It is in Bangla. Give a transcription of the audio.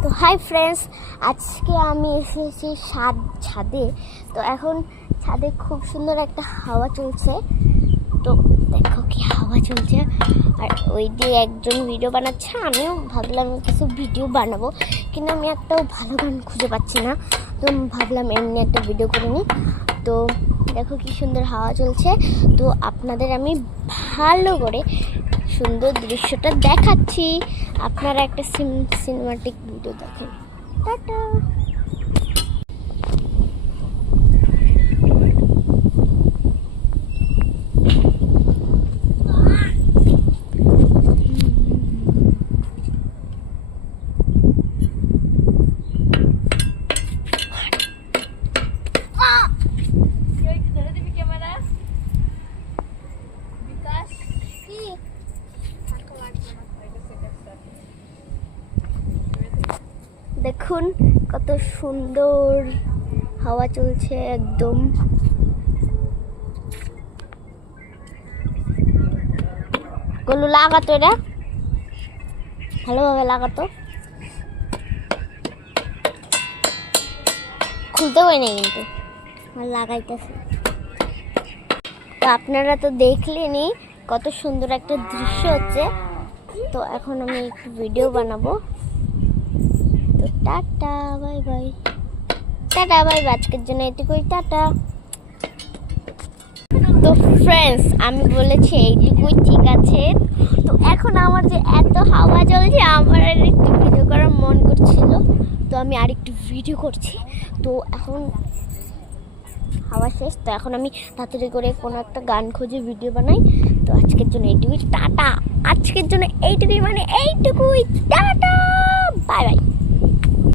তো হাই ফ্রেন্ডস, আজকে আমি এসেছি ছাদে। তো এখন ছাদে খুব সুন্দর একটা হাওয়া চলছে। তো দেখো কি হাওয়া চলছে, আর ওই দিয়ে একজন ভিডিও বানাচ্ছে। আমিও ভাবলাম কিছু ভিডিও বানাবো, কিন্তু আমি একটাও ভালো গান খুঁজে পাচ্ছি না। তো ভাবলাম এমনি একটা ভিডিও করে নিই। তো দেখো কি সুন্দর হাওয়া চলছে। তো আপনাদের আমি ভালো করে সুন্দর দৃশ্যটা দেখাচ্ছি। আপনারা একটা সিনেমাটিক ভিডিও দেখেন। টাটা। দেখুন কত সুন্দর হাওয়া চলছে একদম। গলু লাগাতো, এটা ভালোভাবে লাগাতো। খুলতে হয় না কিন্তু লাগাইতেছে। তো আপনারা তো দেখলেনই কত সুন্দর একটা দৃশ্য হচ্ছে। তো এখন আমি একটু ভিডিও বানাবো। তো tata bye bye, tata bye bye, আজকের জন্য এটুকুই, টাটা। তো ফ্রেন্ডস, আমি বলেছি এইটুকুই, ঠিক আছে। তো এখন আমার যে এত হাওয়া চলছে, আমার আর একটু ভিডিও করার মন করছিল। তো আমি আর একটু ভিডিও করছি। তো এখন হাওয়া শেষ। তো এখন আমি তাড়াতাড়ি করে কোনো একটা গান খুঁজে ভিডিও বানাই। তো আজকের জন্য এইটুকুই, টাটা। আজকের জন্য এইটুকুই, মানে এইটুকুই, টাটা।